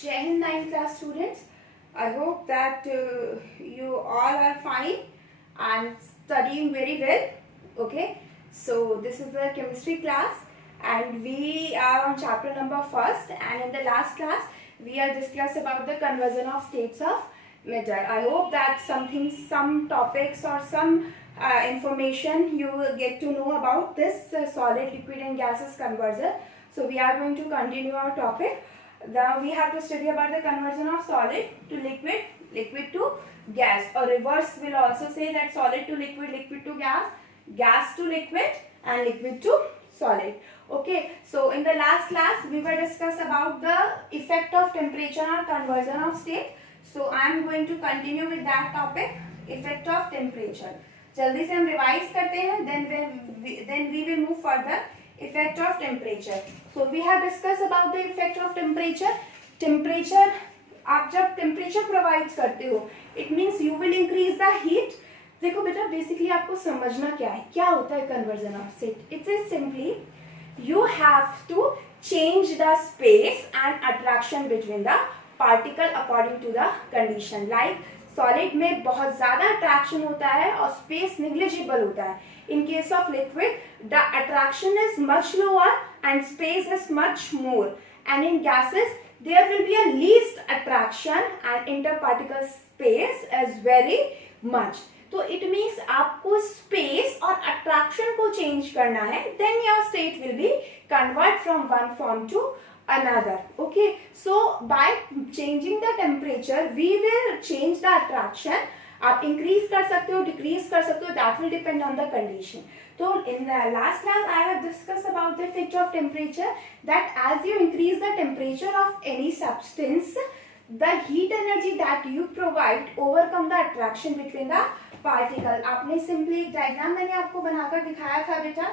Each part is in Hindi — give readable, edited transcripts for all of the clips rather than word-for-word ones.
Jai Hind 9th class students. I hope that you all are fine and studying very well. Okay, so this is the chemistry class and we are on chapter number first, and in the last class we are discussed about the conversion of states of matter. I hope that some topics or some information you will get to know about this solid, liquid and gases conversion. So we are going to continue our topic. Now we have to study about the conversion of solid to liquid, liquid to gas, or reverse will also say that solid to liquid, liquid to gas, gas to liquid and liquid to solid. Okay, so in the last class we were discussed about the effect of temperature on conversion of state. So I am going to continue with that topic, effect of temperature. जल्दी से हम रिवाइज करते हैं, then we will move further. Effect of temperature. So we have discussed about the effect of temperature. Temperature, आप जब temperature provide करते हो, it means you will increase the heat. देखो बेटा, basically आपको समझना क्या है, क्या होता है conversion of state. It is simply you have to change the space and attraction between the particle according to the condition. Like solid में बहुत ज्यादा अट्रैक्शन होता है और स्पेस निग्लिजिबल होता है. In case of liquid the attraction is much lower and space is much more, and in gases there will be a least attraction and inter particle space is very much. तो इट मीन्स आपको स्पेस और अट्रैक्शन को चेंज करना है, then your state will be convert from one form to another. Okay, so by changing the temperature we will change the attraction. आप increase कर सकते हो, decrease कर सकते हो, that will depend on the condition. So in the last class I have discussed about the effect of temperature, that as you increase the temperature of any substance, the heat energy that you provide overcome the attraction between the particle. आपने simply एक diagram मैंने आपको बनाकर दिखाया था बेटा,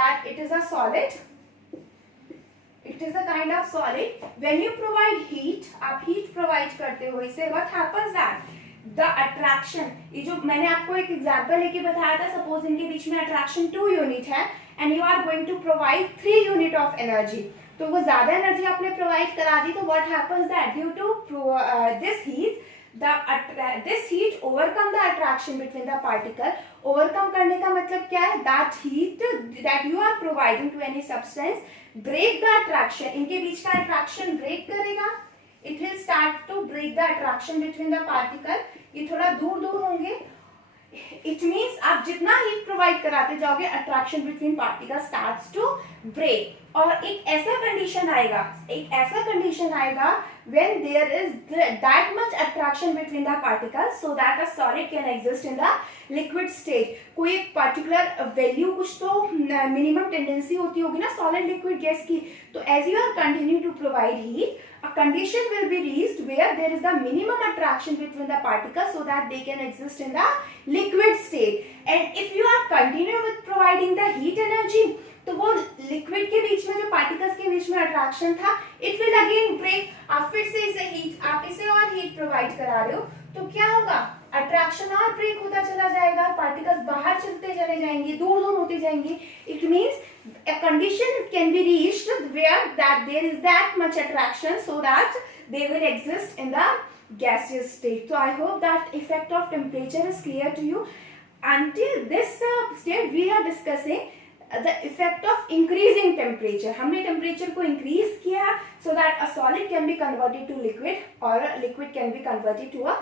that it is a solid. It is a kind of solid. When you provide heat, आप heat provide करते हो इसे, what happens that the attraction, ये जो मैंने आपको एक एग्जाम्पल लेके बताया था, सपोज इनके बीच में अट्रैक्शन 2 यूनिट है and you are going to provide 3 unit of energy, तो वो ज्यादा एनर्जी आपने प्रोवाइड करा दी, तो what happens that due to this heat, this heat overcome the attraction between the particle. Overcome करने का मतलब क्या है, that heat that you are providing to any substance break the attraction, इनके बीच का attraction break करेगा, it will start to break the attraction between the particle. ये थोड़ा दूर दूर होंगे, it means आप जितना heat provide कराते जाओगे attraction between particles starts to break. और एक ऐसा condition आएगा when there is that much attraction between the particles so that a solid can exist in the liquid state. कोई एक particular value, कुछ तो minimum tendency होती होगी ना solid liquid gas की, तो as you are continue to provide heat, a condition will be reached where there is the minimum attraction between the particles so that they can exist in the liquid state. And if you are continue with providing the heat energy, तो वो लिक्विड के बीच में जो पार्टिकल्स के बीच में अट्रैक्शन था, इट विल अगेन ब्रेक. आप फिर से इसे हीट, आप इसे और हीट प्रोवाइड करा रहे हो, तो क्या होगा, अट्रैक्शन और ब्रेक होता चला जाएगा, पार्टिकल्स बाहर चलते चले जाएंगे, दूर दूर होते जाएंगे. It means a condition can be reached where that there is that much attraction so that they will exist in the gaseous state. So I hope that effect of temperature is clear to you. Until this state we are discussing the effect of increasing temperature. हमने temperature को increase किया so that a solid can be converted to liquid or a liquid can be converted to a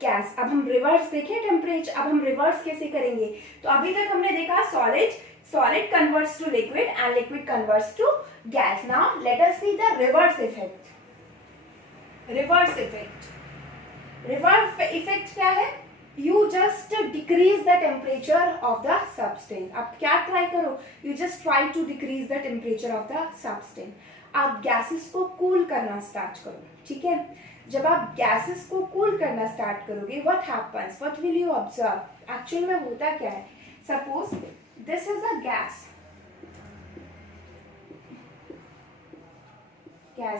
gas. अब हम reverse देखें temperature, अब हम reverse कैसे करेंगे. तो अभी तक हमने देखा solid converts to liquid and liquid converts to gas. Now let us see the reverse effect. Reverse effect क्या है, you just decrease the temperature of the substance. आप क्या try करो, you just try to decrease the temperature of the substance. आप gases को cool करना start करो, ठीक है. जब आप gases को cool करना start करोगे, what happens, what will you observe, actually में होता क्या है. Suppose this is a gas है,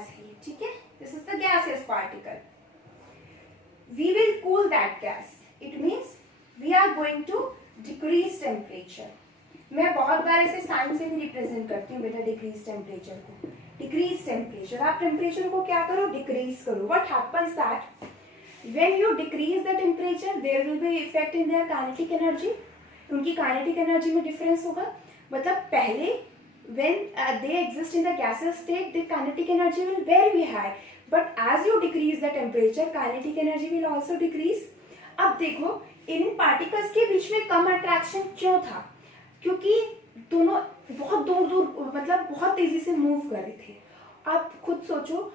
ठीक है, this is the gaseous particle. We will cool that gas. It means we are going to decrease temperature. मैं बहुत बार ऐसे साइन से भी रिप्रेजेंट करती हूँ बेटा डिक्रीज टेम्परेचर को. डिक्रीज टेम्परेचर, आप टेम्परेचर को क्या करो, डिक्रीज करो. What happens that when you decrease the temperature there will be effect in their kinetic energy. उनकी काइनेटिक एनर्जी में डिफरेंस होगा. मतलब पहले when they exist in the gaseous state, the kinetic energy will very high, but as you decrease the temperature, kinetic energy will also decrease. अब देखो इन पार्टिकल्स के बीच में कम अट्रैक्शन क्यों था, क्योंकि दोनों बहुत दूर दूर मतलब बहुत तेजी से मूव कर रहे थे. आप खुद सोचो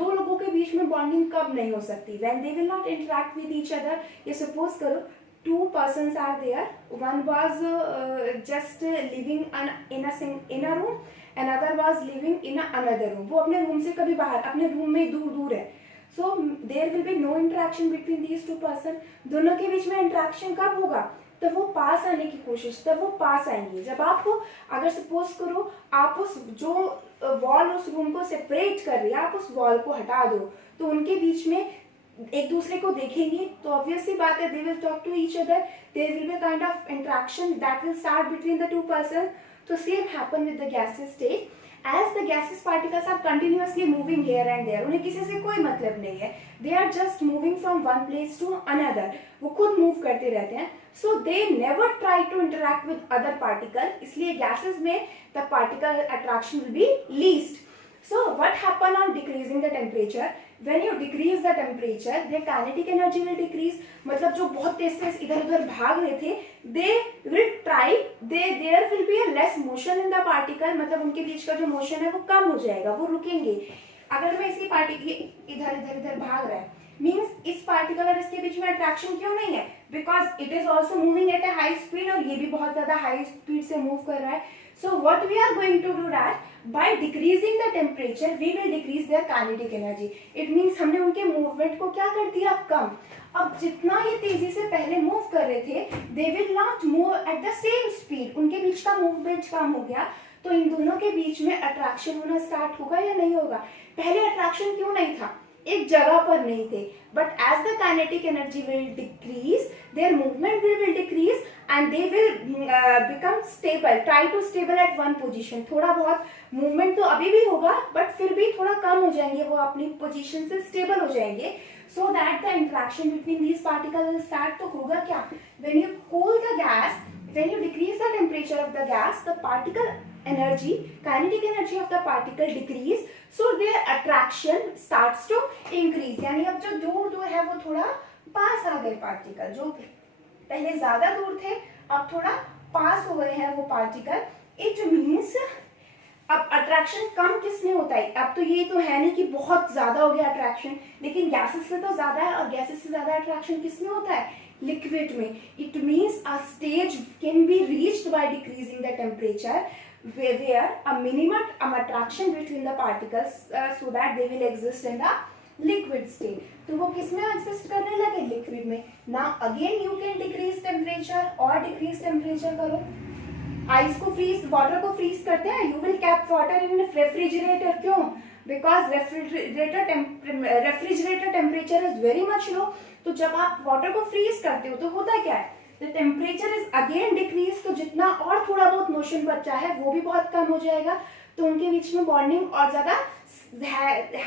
दो लोगों के बीच में बॉन्डिंग कब नहीं हो सकती, when they will not interact with each other. ये सपोज करो two persons are there, one was just living in a room, another was living in another room. वो अपने रूम से कभी बाहर अपने रूम में दूर दूर है. So there will be no interaction between these two person. दोनों के बीच में इंटरेक्शन कब होगा, तब वो पास आने की कोशिश, तब वो पास आएंगे. जब आपको अगर सपोज करो आप उस जो वॉल उस रूम को सेपरेट कर रही है, आप उस वॉल को हटा दो, तो उनके बीच में एक दूसरे को देखेंगे तो ऑब्वियस सी बात है they will talk to each other, there will be kind of interaction that will start between the two person. तो same happen with the gases state. As the gases particles are continuously moving here and there, उन्हें किसी से कोई मतलब नहीं है, they are just moving from one place to another, वो खुद मूव करते रहते हैं. So they never try to interact with other particle, इसलिए गैसेस में the particle attraction will be least. So what happen on decreasing the temperature? When you decrease the temperature, their kinetic energy will decrease. मतलब जो बहुत तेज से इधर उधर भाग रहे थे, they will try, there will be a less motion in the particle. मतलब उनके बीच का जो मोशन है वो कम हो जाएगा, वो रुकेंगे. अगर मैं इसकी पार्टिकल इधर इधर इधर भाग रहा है, मीन्स इस पार्टिकल और इसके बीच में अट्रैक्शन क्यों नहीं है, because it is also moving at A high speed, और ये भी बहुत ज्यादा हाई स्पीड से मूव कर रहा है. So what we are going to do that by decreasing the temperature we will decrease their kinetic energy. It means हमने उनके मूवमेंट को क्या कर दिया, कम. अब जितना ये तेजी से पहले मूव कर रहे थे, they will not move at the same speed. उनके बीच का मूवमेंट कम हो गया, तो इन दोनों के बीच में अट्रैक्शन होना स्टार्ट होगा या नहीं होगा. पहले अट्रैक्शन क्यों नहीं था, एक जगह पर नहीं थे, but as the kinetic energy will decrease, their movement will decrease and they will become stable, try to stable at one position. थोड़ा बहुत मूवमेंट तो अभी भी होगा, बट फिर भी थोड़ा कम हो जाएंगे, वो अपनी पोजीशन से स्टेबल हो जाएंगे, so that the interaction between these particle will start. तो होगा क्या, when you cool the gas, when you decrease the temperature of the gas, the particle energy, kinetic energy of the particle decrease, so their attraction starts to increase. यानी अब जो दूर दूर है वो थोड़ा पास आ गए पार्टिकल, जो पहले ज्यादा दूर थे अब थोड़ा पास हो गए हैं वो पार्टिकल. इट मीन्स अब अट्रैक्शन कम किसमें होता है, अब तो ये तो है नहीं कि बहुत ज्यादा हो गया अट्रैक्शन, लेकिन गैसेस से तो ज्यादा है, और गैसेस से ज्यादा अट्रैक्शन किसमें होता है, लिक्विड में. It means a stage can be reached by decreasing the temperature where a minimum attraction between the particles so that they will exist in the liquid state. तो वो किसमें exist करने लगे, लिक्विड में. Now again you can decrease temperature और decrease temperature करो. आइस को फ्रीज, वाटर को फ्रीज करते हैं, you will keep water in refrigerator. क्यों, because refrigerator temperature is very much low. तो जब आप वाटर को फ्रीज करते हो तो होता क्या है, the temperature is again decrease, तो जितना और थोड़ा बहुत मोशन बचा है वो भी बहुत कम हो जाएगा, तो उनके बीच में बॉन्डिंग और ज्यादा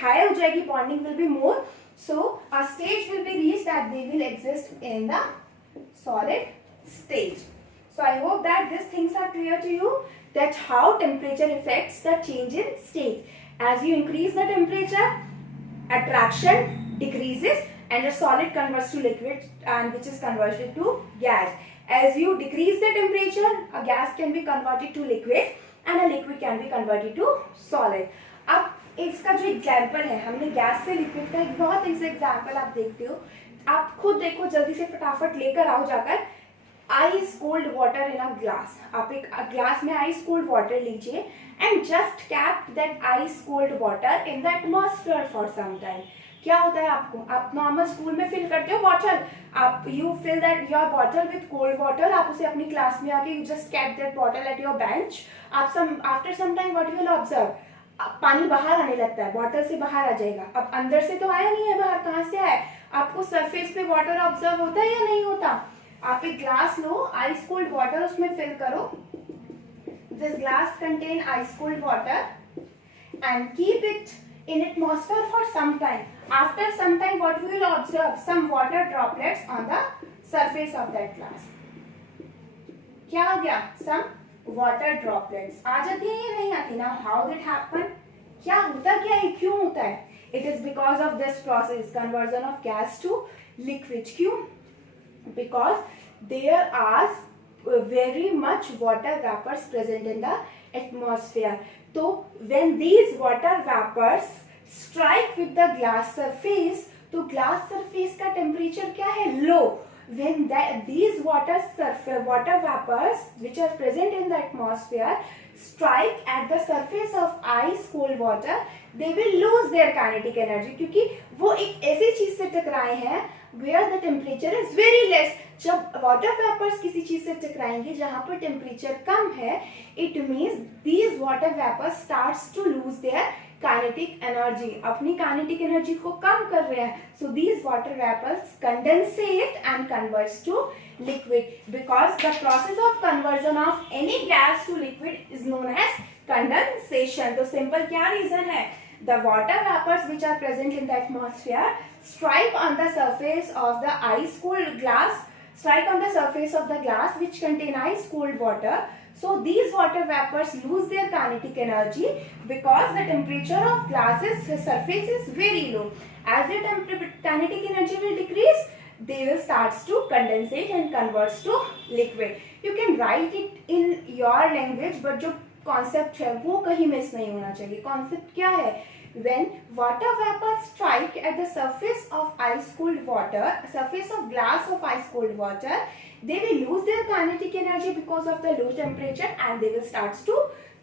हाई हो जाएगी, bonding will be more. So a stage will be reached that they will exist in the solid stage. So I hope that these things are clear to you, that how temperature affects the change in state. As you increase the temperature, attraction decreases and a solid converts to liquid, and which is converted to gas. As you decrease the temperature, a gas can be converted to liquid and a liquid can be converted to solid. अब इसका जो एग्जाम्पल है, हमने गैस से लिक्विड का एक बहुत इजी एग्जाम्पल आप देखते हो, आप खुद देखो, जल्दी से फटाफट लेकर आओ जाकर ice cold water in a glass. आप एक ग्लास में आइस कोल्ड वाटर लीजिए and just cap that ice cold water in the atmosphere for some time. क्या होता है, आपको आप नॉर्मल स्कूल में फिल करते हो बॉटल, आप you fill that your bottle with cold water, आप उसे अपनी क्लास में आके you just cap that bottle at your bench. आप after some time what you will observe, पानी बाहर आने लगता है, बॉटल से बाहर आ जाएगा. अब अंदर से तो आया नहीं है, बाहर कहाँ से आया, आपको सरफेस पे वाटर ऑब्जर्व होता है या नहीं होता. आप एक ग्लास लो, आइस कोल्ड वाटर उसमें फिल करो, this glass contain ice cold water and keep it in atmosphere for some time. After some time, what we will observe? Some water droplets on the surface of that glass. क्या हो गया? Some water droplets. आ जाती है या नहीं आती? Now how did happen? क्या होता क्या है? क्यों होता है? It is because of this process, conversion of gas to liquid. क्यों? Because there are very much water vapors present in the atmosphere. So when these water vapors strike with the glass surface, तो glass surface का temperature क्या है? Low. When these water vapors which are present in the atmosphere strike at the surface of ice cold water, they will lose their kinetic energy, क्योंकि वो एक ऐसी चीज से टकराए हैं where the temperature is very less. जब water vapors किसी चीज से टकराएंगे जहां पर temperature कम है, it means these water vapors starts to lose their kinetic energy. अपनी kinetic energy को कम कर रहे हैं. So these water vapors condensate and converts to liquid, because the process of conversion of any gas to liquid is known as condensation. तो simple क्या reason है? The water vapors which are present in the atmosphere strike on the surface of the ice cold glass, strike on the surface of the glass which contain ice cold water. So these water vapors lose their kinetic energy because the temperature of glass's surface is very low. As the kinetic energy will decrease, they will start to condensate and converts to liquid. You can write it in your language, but जो concept है वो कहीं miss नहीं होना चाहिए. Concept क्या है? When water vapors strike at the surface of ice cold water, surface of glass of ice cold water, they will lose their kinetic energy because of the low temperature and they will start to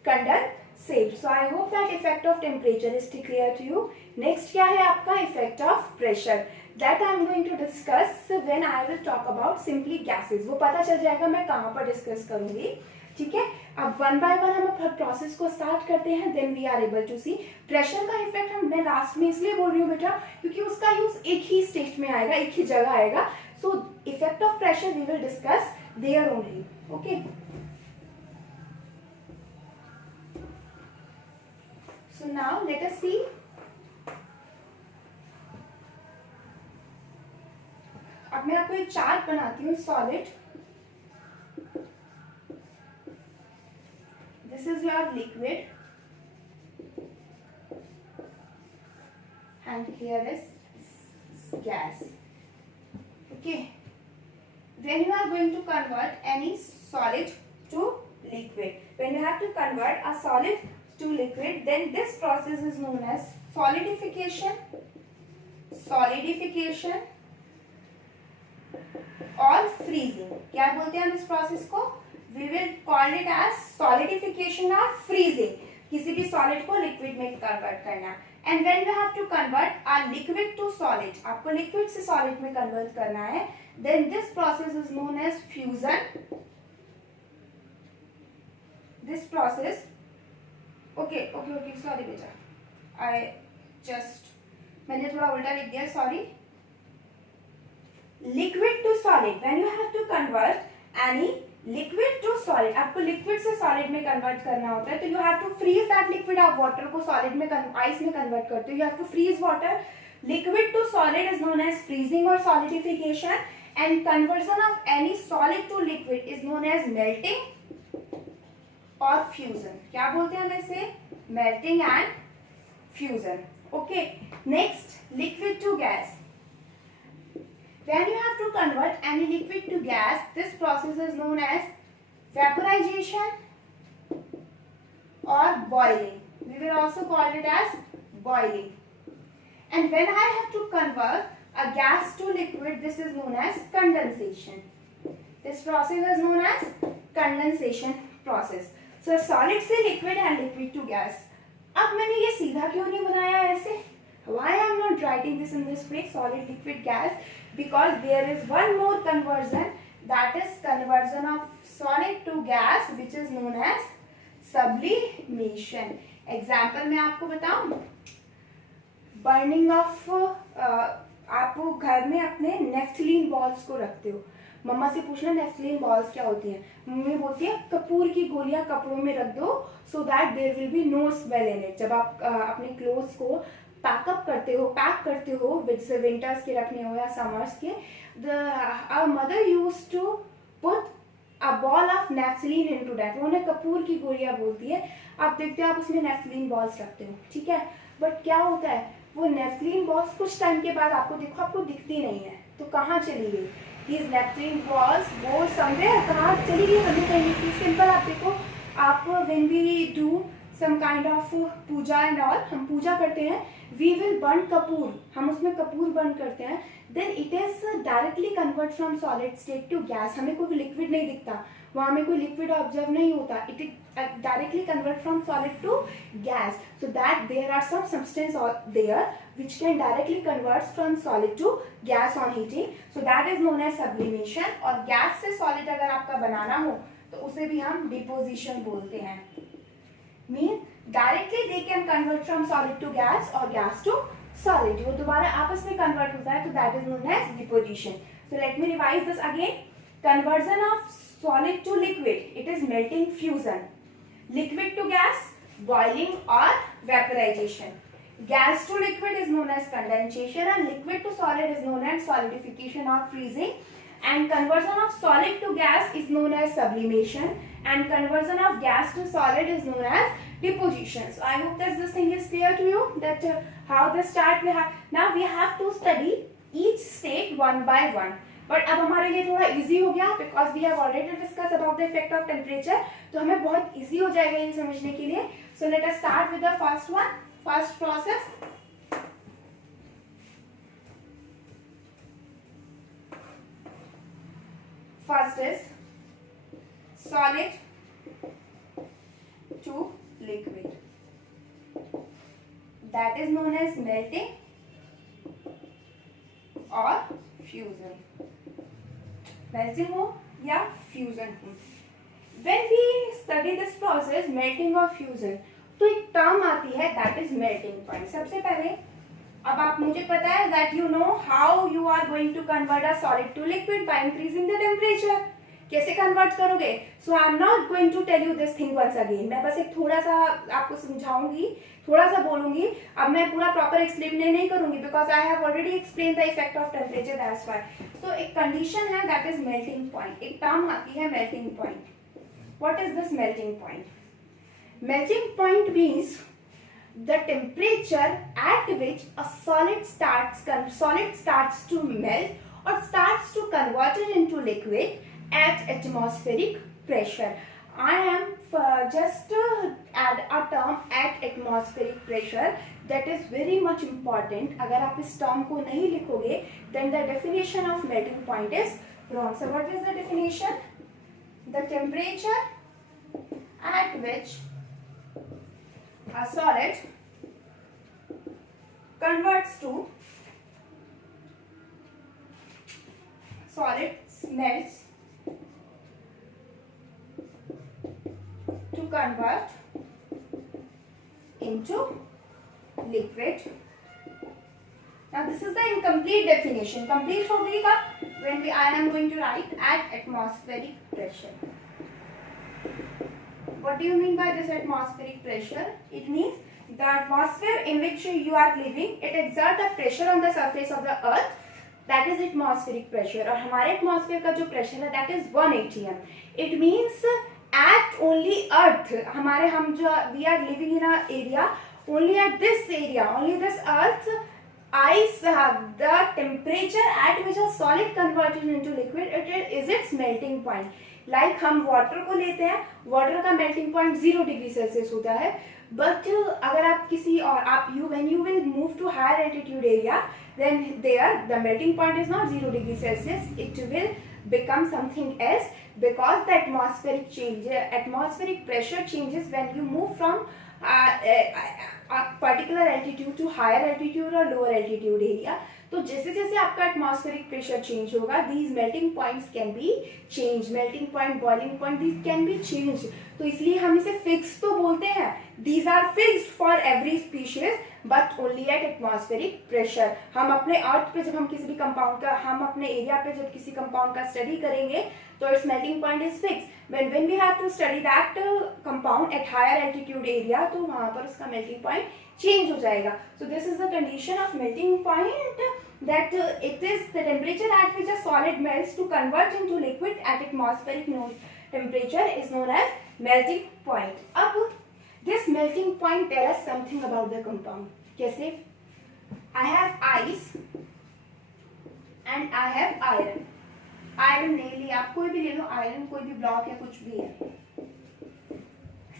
condensate. So I hope that effect of temperature is clear to you. Next क्या है आपका effect of pressure? That I am going to discuss when I will talk about simply gases. वो पता चल जाएगा मैं कहाँ पर discuss करूँगी. ठीक है, अब वन बाय वन हम प्रोसेस को स्टार्ट करते हैं, then we are able to see pressure का इफेक्ट. हम मैं लास्ट में इसलिए बोल रही हूँ बेटा क्योंकि उसका यूज एक ही स्टेज में आएगा, एक ही जगह आएगा. So effect of pressure we will discuss there only. Okay, so now let us see. अब मैं आपको एक चार्ट बनाती हूँ solid. This is your liquid and here is gas. Okay, when you are going to convert any solid to liquid, when you have to convert a solid to liquid, then this process is known as solidification or freezing. क्या बोलते हैं हम इस प्रोसेस को? We will call it as solidification or freezing. किसी भी solid को liquid में convert करना. And when you have to convert a liquid to solid, आपको liquid से solid में convert करना है, then this process is known as fusion. This process, okay, sorry बेटा, मैंने थोड़ा उल्टा लिख दिया, sorry. Liquid to solid. When you have to convert any liquid to solid, आपको लिक्विड से सॉलिड में कन्वर्ट करना होता है, तो you have to freeze that liquid. आप वाटर को सॉलिड में आइस में कन्वर्ट करते हो, you have to freeze water. Liquid to solid is known as freezing और solidification. And conversion of any solid to liquid is known as melting और फ्यूजन. क्या बोलते हैं हम इसे? Melting and fusion. Okay, next liquid to gas. When you have to convert any liquid to gas, this process is known as vaporization or boiling. We will also call it as boiling. And when I have to convert a gas to liquid, this is known as condensation. This process is known as condensation process. So solid से liquid and liquid to gas. अब मैंने ये सीधा क्यों नहीं बनाया ऐसे? Why I am not writing this in this way, solid, liquid, gas? Because there is one more conversion, that is conversion of solid to gas, which is known as sublimation. Example मैं आपको बताऊं, burning of आप घर में अपने नेफ्थलीन बॉल्स को रखते हो, मम्मा से पूछना नेफ्थलीन बॉल्स क्या होती हैं, मम्मी बोलती है कपूर की गोलियां कपड़ों में रख दो so that there will be no smell in it. जब आप अपने क्लोथ्स को पैक करते हो विंटर्स के रखने हो या समर्स के, our mother use to put a ball of naphthalene into that, वो उन्हें कपूर की गोलियां बोलती है। आप देखते हो आप उसमें नेफ्थलीन बॉल्स रखते हो, ठीक है, बट क्या होता है वो नेफ्थलीन बॉल्स कुछ टाइम के बाद आपको देखो आपको दिखती नहीं है, तो कहाँ चली गई these नेफ्थलीन बॉल्स, वो समवेयर कहाँ चली गई, हमें कहीं की। सिंपल आप देखो, आप when we do some kind of puja and all, हम पूजा करते हैं, वी विल बर्न कपूर, हम उसमें कपूर बर्न करते हैं, then it is directly convert from solid state to gas. हमें कोई लिक्विड नहीं दिखता, वहां में कोई लिक्विड ऑब्जर्व नहीं होता, it is directly convert from solid to gas, so that there are some substance there which can directly convert from solid to gas on heating, so that is known as sublimation। और गैस से सॉलिड अगर आपका बनाना हो तो उसे भी हम डिपोजिशन बोलते हैं। Mean directly they can convert from solid to gas और गैस टू सॉलिड, वो दोबारा आपस में कन्वर्ट होता है, तो that is known as deposition. So let me revise this again. Conversion of solid to liquid, it is melting fusion, liquid to gas boiling और vaporisation, gas to liquid is known as condensation, and liquid to solid is known as solidification or freezing, and conversion of solid to gas is known as sublimation, and conversion of gas to solid is known as deposition। So I hope that this thing is clear to you, that how the start we have, now we have to study each state one by one, but अब हमारे लिए थोड़ा इजी हो गया because we have already discuss about the effect of temperature, तो हमें बहुत इजी हो जाएगा ये समझने के लिए। So let us start with the first one, first process. First is solid to liquid, that is known as melting और फ्यूजन, मेल्टिंग हो या फ्यूजन हो। When we study this process melting और फ्यूजन, तो एक टर्म आती है दैट इज मेल्टिंग पॉइंट। सबसे पहले अब आप मुझे पता है that you know how you are going to convert a solid to liquid by increasing the temperature. कैसे कन्वर्ट करोगे? So I am not going to tell you this thing once again, मैं बस एक थोड़ा सा आपको समझाऊंगी, थोड़ा सा बोलूंगी, अब मैं पूरा प्रॉपर एक्सप्लेन नहीं करूंगी because I have already explain the effect of temperature, that's why. तो एक कंडीशन है दैट इज मेल्टिंग पॉइंट, एक टर्म आती है melting point. What is this melting point? Melting point means the temperature at which a solid starts to melt or starts to convert it into liquid at atmospheric pressure. I am just add a term at atmospheric pressure that is very much important. अगर आप इस term को नहीं लिखोगे then the definition of melting point is wrong. So what is the definition? The temperature at which a solid converts to melts to convert into liquid. Now this is the incomplete definition. Complete हो गई कब? When I am going to write at atmospheric pressure. What do you mean by this atmospheric pressure? It means the atmosphere in which you are living, it exerts a pressure on the surface of the earth, that is atmospheric pressure। और हमारे atmosphere का जो pressure है that is 1 atm। It means at only earth, हम जो we are living in a area, only at this area, only this earth ice, the temperature at which a solid converted into liquid, it is its melting point। Like हम वाटर को लेते हैं, वाटर का मेल्टिंग पॉइंट 0 डिग्री सेल्सियस होता है, बट अगर आप किसी और आप when you will move to higher altitude area then there the melting point is not 0 degree Celsius, it will become something else because the atmospheric pressure changes when you move from a particular altitude to higher altitude or lower altitude area। तो जैसे जैसे आपका एटमॉस्फेरिक प्रेशर चेंज होगा these melting points can be change, melting point, boiling point, these can be change. तो इसलिए हम इसे फिक्स तो बोलते हैं, these are fixed for every species, but only at atmospheric pressure. हम अपने अर्थ पे जब हम किसी भी कंपाउंड का, हम अपने एरिया पे जब किसी कंपाउंड का स्टडी करेंगे तो it's melting point is fix. when we have to study that compound at higher altitude area, तो वहां पर उसका melting point change हो जाएगा। so this is the condition of melting point, that it is the temperature at which a solid melts to convert into liquid at atmospheric temperature is known as melting point। अब this melting point tell us something about the compound। कैसे? I have ice and I have iron। Iron ले लिया, आप कोई भी ले लो, आयरन कोई भी ब्लॉक है, कुछ भी है,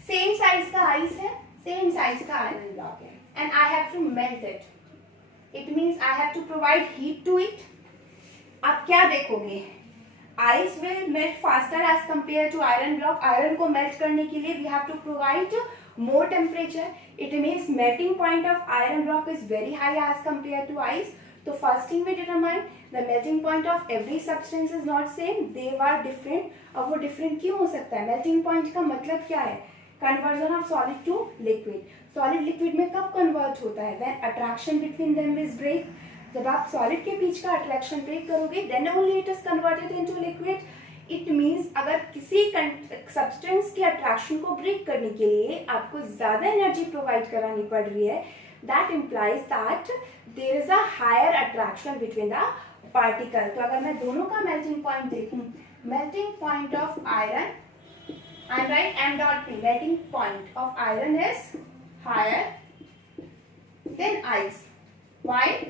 सेम साइज का आइस है, सेम साइज का आयरन ब्लॉक है, and I have to melt it, it means I have to provide heat to it. आप क्या देखोगे? Ice will melt faster as compare to iron block. Iron को मेल्ट करने के लिए we have to provide more temperature, it means melting point of iron block is very high as compared to ice। तो first thing we determine the melting point of every substance is not same, they are different। अब वो different क्यों हो सकता है? melting point का मतलब क्या है? conversion of solid to liquid। solid liquid में कब convert होता है? when attraction between them is break। जब आप solid के बीच का attraction break करोगे then only it is converted into liquid। It means अगर किसी सब्सटेंस के अट्रैक्शन को ब्रेक करने के लिए आपको ज्यादा एनर्जी प्रोवाइड करानी पड़ रही है, that implies that there is a higher attraction between the particle. तो अगर मैं दोनों का मेल्टिंग पॉइंट देखूं, melting point of iron, I am right, M dot P, melting point of iron is higher than ice. Why?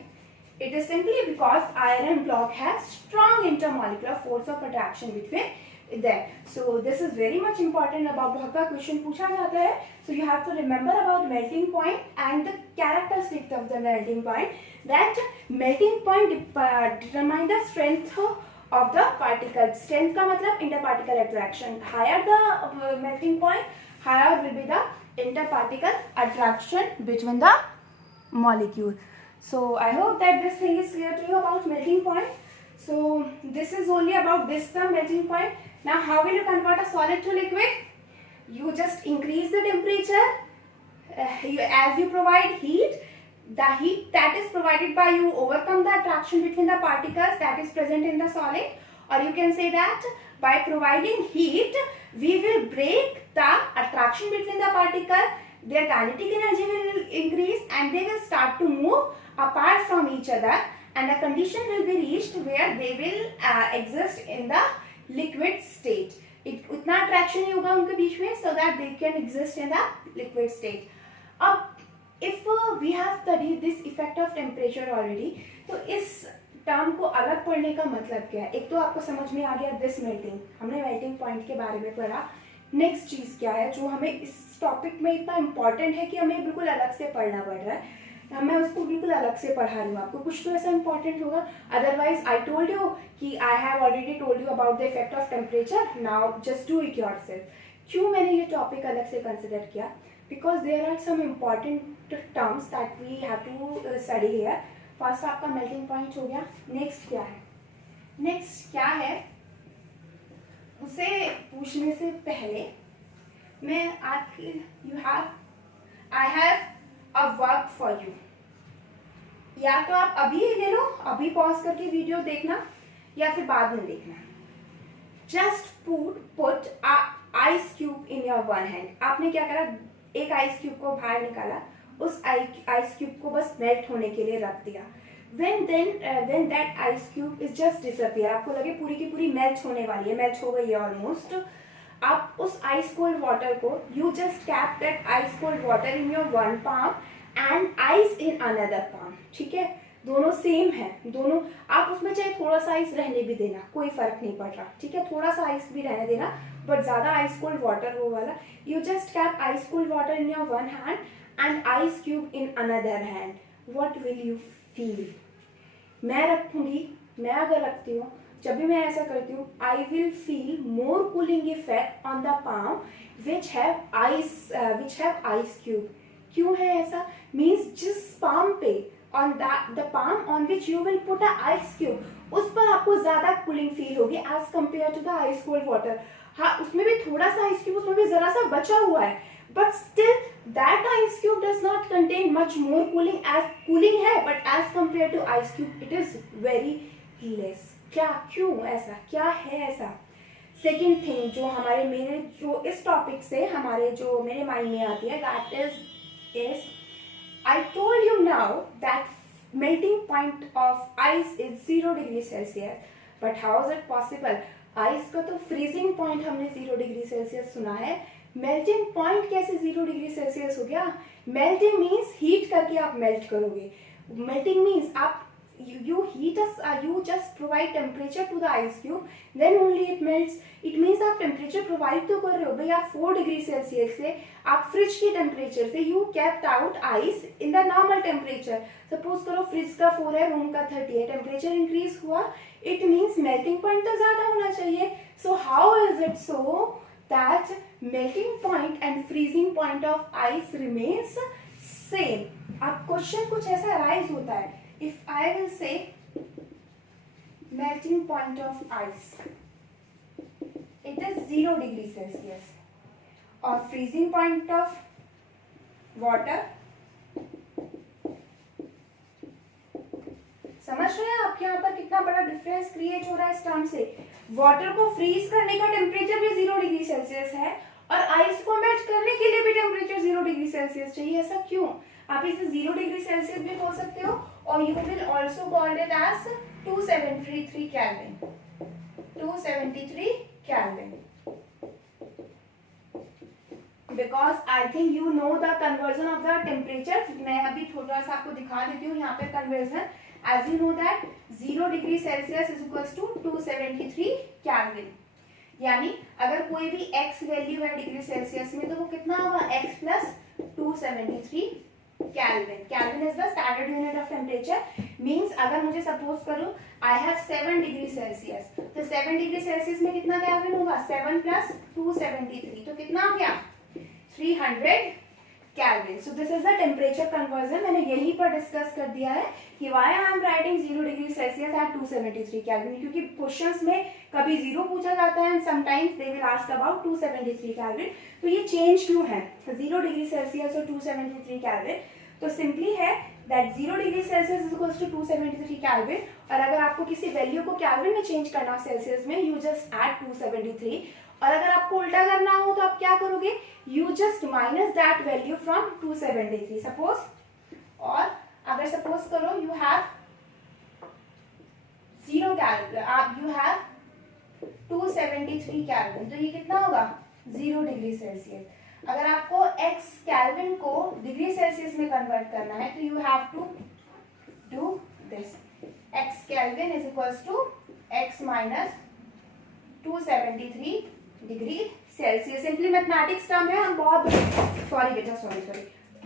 It is simply because iron block has strong intermolecular force of attraction between them। So this is very much important। about बहुत का क्वेश्चन पूछा जाता है, so you have to remember about melting point and the characteristics of the melting point। that melting point determine the strength of the particle। strength का मतलब interparticle attraction। higher the melting point, higher will be the interparticle attraction between the molecule। So I hope that this thing is clear to you about melting point। so this is only about this term melting point। now how will you convert a solid to liquid? you just increase the temperature as you provide heat, the heat that is provided by you overcome the attraction between the particles that is present in the solid, or you can say that by providing heat we will break the attraction between the particle, their kinetic energy will increase and they will start to move apart from each other, and a condition will be reached where they will exist in the liquid state। उतना attraction ही होगा उनके बीच में, so that they can exist in the liquid state। अब if we have studied this effect of temperature already, तो इस टर्म को अलग पढ़ने का मतलब क्या है? एक तो आपको समझ में आ गया दिस मेल्टिंग, हमने मेल्टिंग पॉइंट के बारे में पढ़ा। नेक्स्ट चीज क्या है जो हमें इस टॉपिक में इतना इंपॉर्टेंट है कि हमें बिल्कुल अलग से पढ़ना पड़ रहा है, मैं उसको बिल्कुल अलग से पढ़ा रही हूँ आपको, कुछ तो ऐसा इंपॉर्टेंट होगा। अदरवाइज आई टोल्ड यू कि I have already told you about the effect of temperature, now just do it yourself. क्यों मैंने ये टॉपिक अलग से कंसिडर किया? Because there are some important terms that we have to study here. First आपका मेल्टिंग पॉइंट हो गया, नेक्स्ट क्या है? नेक्स्ट क्या है उसे पूछने से पहले मैं I have a work for you. या तो आप अभी ले लो, अभी पॉज करके वीडियो देखना, या फिर बाद में देखना। Just put ice cube in your one hand. आपने क्या करा? एक आइस क्यूब को बाहर निकाला, उस आइस क्यूब को बस मेल्ट होने के लिए रख दिया। when that ice cube is just disappear, आपको लगे पूरी की पूरी मेल्ट होने वाली है, मेल्ट हो गई है ऑलमोस्ट, आप उस आइस कोल्ड वाटर को you just cap that ice cold water in your one palm and ice in another palm. ठीक है, दोनों सेम है, दोनों आप उसमें चाहे थोड़ा सा आइस रहने भी देना, कोई फर्क नहीं पड़ रहा। ठीक है, थोड़ा सा आइस भी रहने देना, बट ज्यादा आइस कोल्ड वाटर वो वाला। You just cap ice cold water in your one hand and ice cube in another hand. What will you feel? मैं रखूंगी, मैं अगर रखती हूँ, जब भी मैं ऐसा करती हूँ, I will feel more cooling effect on the palm which have ice cube. क्यों है ऐसा? मीन्स जिस पाम पे on the palm on which you will put a ice cube, उस पर आपको ज्यादा कूलिंग फील होगी as compare to the ice cold water. हाँ, उसमें भी थोड़ा सा आइस क्यूब, उसमें भी जरा सा बचा हुआ है, but still that ice cube does not contain much more cooling as cooling है, but as compared to ice cube it is very less. क्या, क्यों ऐसा, क्या है ऐसा? सेकेंड थिंग जो हमारे मेरे जो इस टॉपिक से हमारे जो मेरे माइंड में आती है, that is I told you now that melting point of ice is 0 degree Celsius, but how is it possible? Ice का तो फ्रीजिंग पॉइंट हमने 0 डिग्री सेल्सियस सुना है, मेल्टिंग पॉइंट कैसे 0 डिग्री सेल्सियस हो गया? मेल्टिंग मीन्स हीट करके आप मेल्ट करोगे. मेल्टिंग मीन्स आप you heat us you just provide temperature to the ice cube, then only it melts. it means आप टेम्परेचर प्रोवाइड तो कर रहे हो भाई, आप 4 डिग्री सेल्सियस से आप फ्रिज के टेम्परेचर से you kept out ice in the normal temperature. Suppose करो फ्रिज का 4 है, रूम का 30 है, टेम्परेचर इंक्रीज हुआ, इट मीन्स मेल्टिंग पॉइंट तो ज्यादा होना चाहिए. So how is it so that melting point and freezing point of ice remains same? अब क्वेश्चन कुछ ऐसा राइज होता है. If I will say melting point of ice, it is 0 degree Celsius, or freezing point of water. समझ रहे हैं आप यहाँ पर कितना बड़ा डिफरेंस क्रिएट हो रहा है इस टर्म से? वाटर को फ्रीज करने का टेम्परेचर भी 0 डिग्री सेल्सियस है और आइस को मेल्ट करने के लिए भी टेम्परेचर 0 डिग्री सेल्सियस चाहिए. ऐसा क्यों? आप इसे 0 डिग्री सेल्सियस भी बोल सकते हो और you will also call it as 273 Kelvin. 273 Kelvin. Because I think you know the conversion of the temperature. मैं अभी थोड़ा सा आपको दिखा देती हूँ यहाँ पे conversion. As you know that 0 degree Celsius is equals to 273 Kelvin. यानी अगर कोई भी x वैल्यू है डिग्री सेल्सियस में तो वो कितना होगा? x plus 273 Kelvin. Kelvin is the standard unit of temperature. Means अगर मुझे सपोज करूँ I have 7 डिग्री सेल्सियस, तो 7 डिग्री सेल्सियस में कितना केल्विन होगा? 7 plus 273, तो कितना हो गया? 300 Kelvin. So this is the temperature conversion. मैंने यहीं पर डिस्कस कर दिया है कि why I am writing 0 degree Celsius at 273 Kelvin, क्योंकि क्वेश्चंस में कभी 0 पूछा जाता है and sometimes they will ask about 273 Kelvin. तो ये चेंज क्यों है 0 डिग्री सेल्सियस और 273 Kelvin? तो सिंपली है that 0 degree Celsius is equals to 273 Kelvin, और अगर आपको किसी वैल्यू को केल्विन में चेंज करना हो सेल्सियस में, you just add 273. और अगर आपको उल्टा करना हो तो आप क्या करोगे? You just minus that value from 273. Suppose, और अगर सपोज करो you have 0 Kelvin, आप you have 273 Kelvin, तो ये कितना होगा? 0 डिग्री सेल्सियस. अगर आपको x केल्विन को डिग्री सेल्सियस में कन्वर्ट करना है तो you have to do this. x kelvin is equals to x minus 273 degree Celsius. Simply mathematics term है, हम बहुत सॉरी बेटा sorry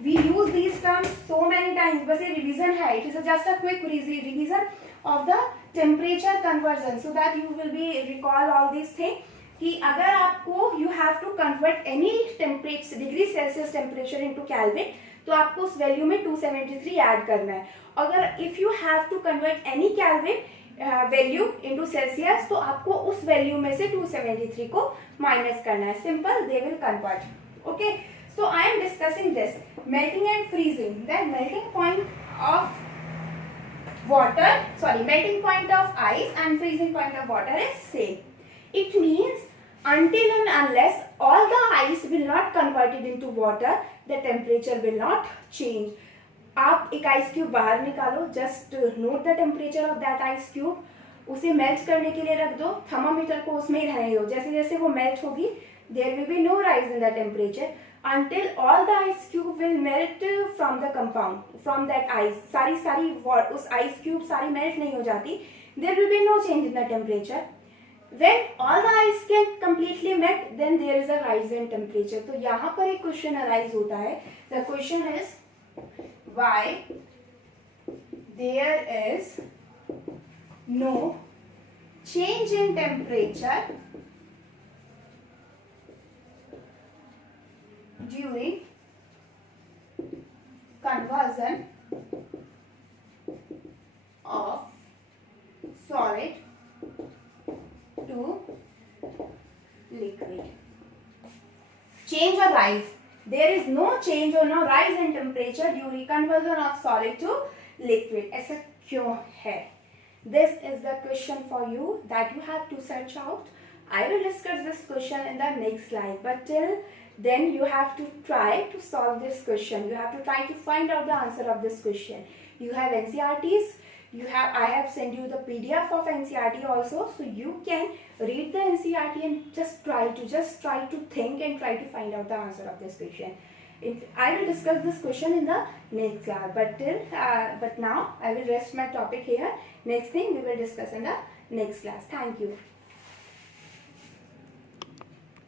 we use these terms so many times. बस ये रिवीजन है, it is just a quick revision of the temperature conversion so that you will be recall all this thing कि अगर आपको you have to convert any temperature degree Celsius temperature into kelvin तो आपको उस वैल्यू में 273 ऐड करना है. अगर if you have to convert any kelvin value into Celsius तो आपको उस वैल्यू में से 273 को माइनस करना है. Simple, they will convert. Okay, so I am discussing this melting and freezing. Then melting point of melting point of ice and freezing point of water is same. It means until and unless all the ice will not convert it into water, the temperature will not change. आप एक आइस क्यूब बाहर निकालो, just note the temperature of that ice cube, उसे मेल्ट करने के लिए रख दो, थर्मामीटर को उसमें ही रहने दो. जैसे जैसे वो मेल्ट होगी there will be no rise in the temperature until all the ice cube will melt from the compound, from that ice. सारी उस ice cube सारी melt नहीं हो जाती, there will be no change in the temperature. When all the ice can completely melt, then there is a rise in temperature. तो यहाँ पर एक क्वेश्चन अराइज होता है. The question is why there is no change in temperature during conversion of solid to liquid. Change or rise, there is no change or no rise in temperature during conversion of solid to liquid. ऐसा क्यों है? This is the question for you that you have to search out. I will discuss this question in the next slide, but till then you have to try to solve this question. You have to try to find out the answer of this question. You have NCERTs. I have sent you the PDF of NCERT also, so you can read the NCERT and just try to think and try to find out the answer of this question. I will discuss this question in the next class, but now I will rest my topic here. Next thing we will discuss in the next class. Thank you.